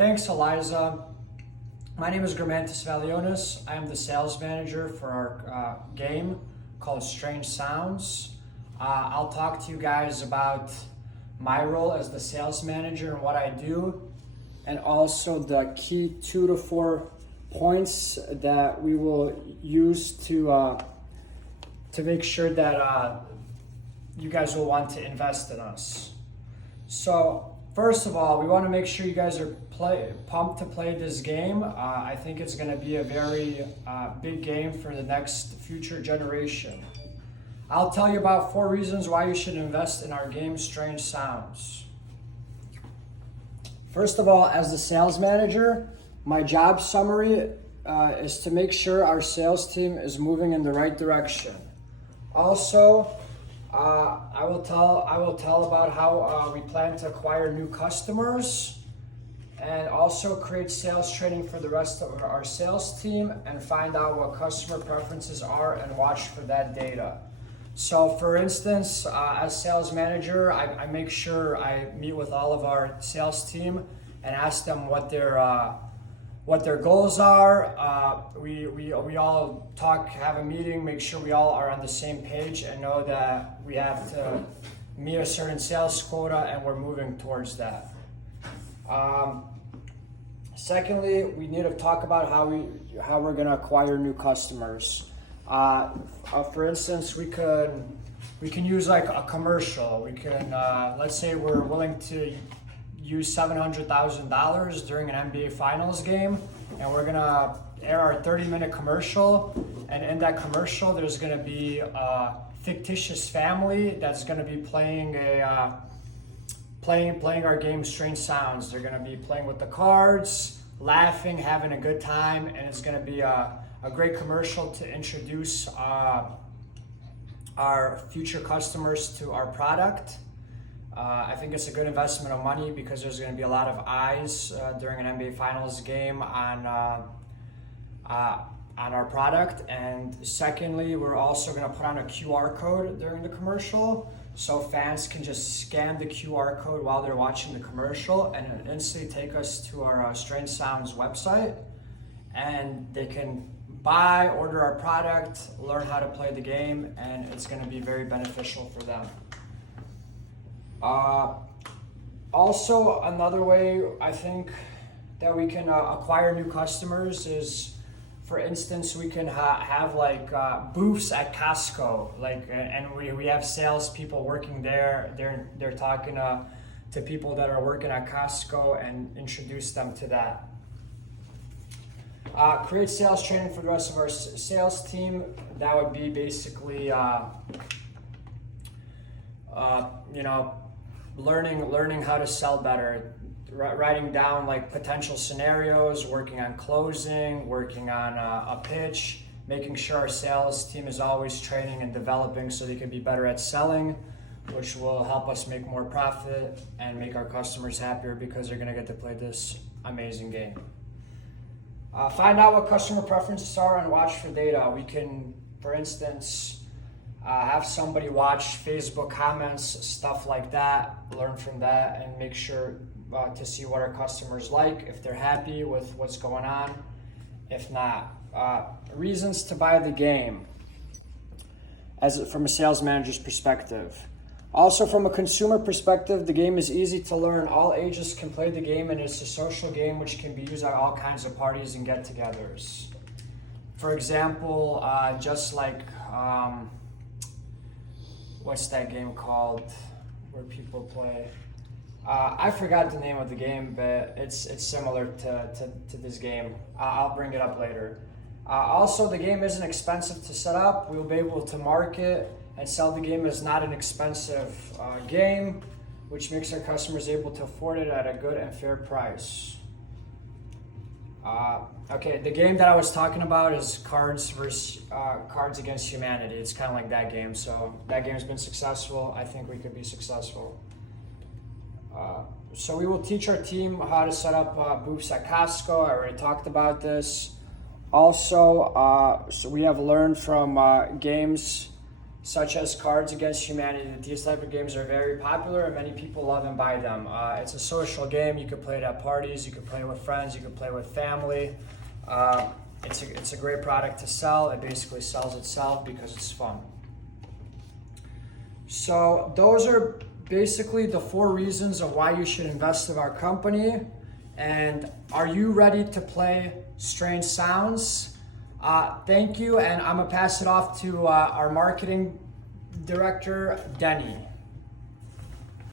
Thanks, Eliza. My name is Gramantis Valionis. I am the sales manager for our game called Strange Sounds. I'll talk to you guys about my role as the sales manager and what I do, and also the key 2 to 4 points that we will use to make sure that you guys will want to invest in us. So first of all, we want to make sure you guys are pumped to play this game. I think it's going to be a very big game for the next future generation. I'll tell you about 4 reasons why you should invest in our game, Strange Sounds. First of all, as the sales manager, my job summary is to make sure our sales team is moving in the right direction. Also, I will tell about how we plan to acquire new customers, and also create sales training for the rest of our sales team and find out what customer preferences are and watch for that data. So for instance, as sales manager, I make sure I meet with all of our sales team and ask them what their goals are. We all talk, have a meeting, make sure we all are on the same page and know that we have to meet a certain sales quota and we're moving towards that. Secondly, we need to talk about how we're going to acquire new customers. For instance, we can use like a commercial. We can let's say we're willing to use $700,000 during an NBA Finals game, and we're gonna air our 30-minute commercial. And in that commercial, there's gonna be a fictitious family that's gonna be playing our game, Strange Sounds. They're gonna be playing with the cards, laughing, having a good time, and it's gonna be a great commercial to introduce our future customers to our product. I think it's a good investment of money because there's going to be a lot of eyes during an NBA Finals game on our product. And secondly, we're also going to put on a QR code during the commercial, so fans can just scan the QR code while they're watching the commercial, and it'll instantly take us to our Strange Sounds website, and they can order our product, learn how to play the game, and it's going to be very beneficial for them. Also, another way I think that we can acquire new customers is, for instance, we can have like booths at Costco, and we have salespeople working there. They're talking to people that are working at Costco and introduce them to that. Create sales training for the rest of our sales team. That would be basically, learning how to sell better, writing down like potential scenarios, working on closing, working on a pitch, making sure our sales team is always training and developing so they can be better at selling, which will help us make more profit and make our customers happier because they're going to get to play this amazing game. Find out what customer preferences are and watch for data. We can, for instance, have somebody watch Facebook comments, stuff like that, learn from that, and make sure to see what our customers like, if they're happy with what's going on. If not, reasons to buy the game from a sales manager's perspective. Also, from a consumer perspective, the game is easy to learn. All ages can play the game, and it's a social game which can be used at all kinds of parties and get-togethers. For example, just like what's that game called where people play? I forgot the name of the game, but it's similar to this game. I'll bring it up later. Also, the game isn't expensive to set up. We'll be able to market and sell the game as not an expensive game, which makes our customers able to afford it at a good and fair price. Okay, the game that I was talking about is Cards Against Humanity. It's kind of like that game. So that game's been successful. I think we could be successful. So we will teach our team how to set up booths at Costco. I already talked about this. Also, so we have learned from games such as Cards Against Humanity. These type of games are very popular and many people love and buy them. It's a social game. You can play it at parties, you can play it with friends, you can play it with family. It's a great product to sell. It basically sells itself because it's fun. So those are basically the 4 reasons of why you should invest in our company. And are you ready to play Strange Sounds? Thank you, and I'm gonna pass it off to our marketing director, Denny.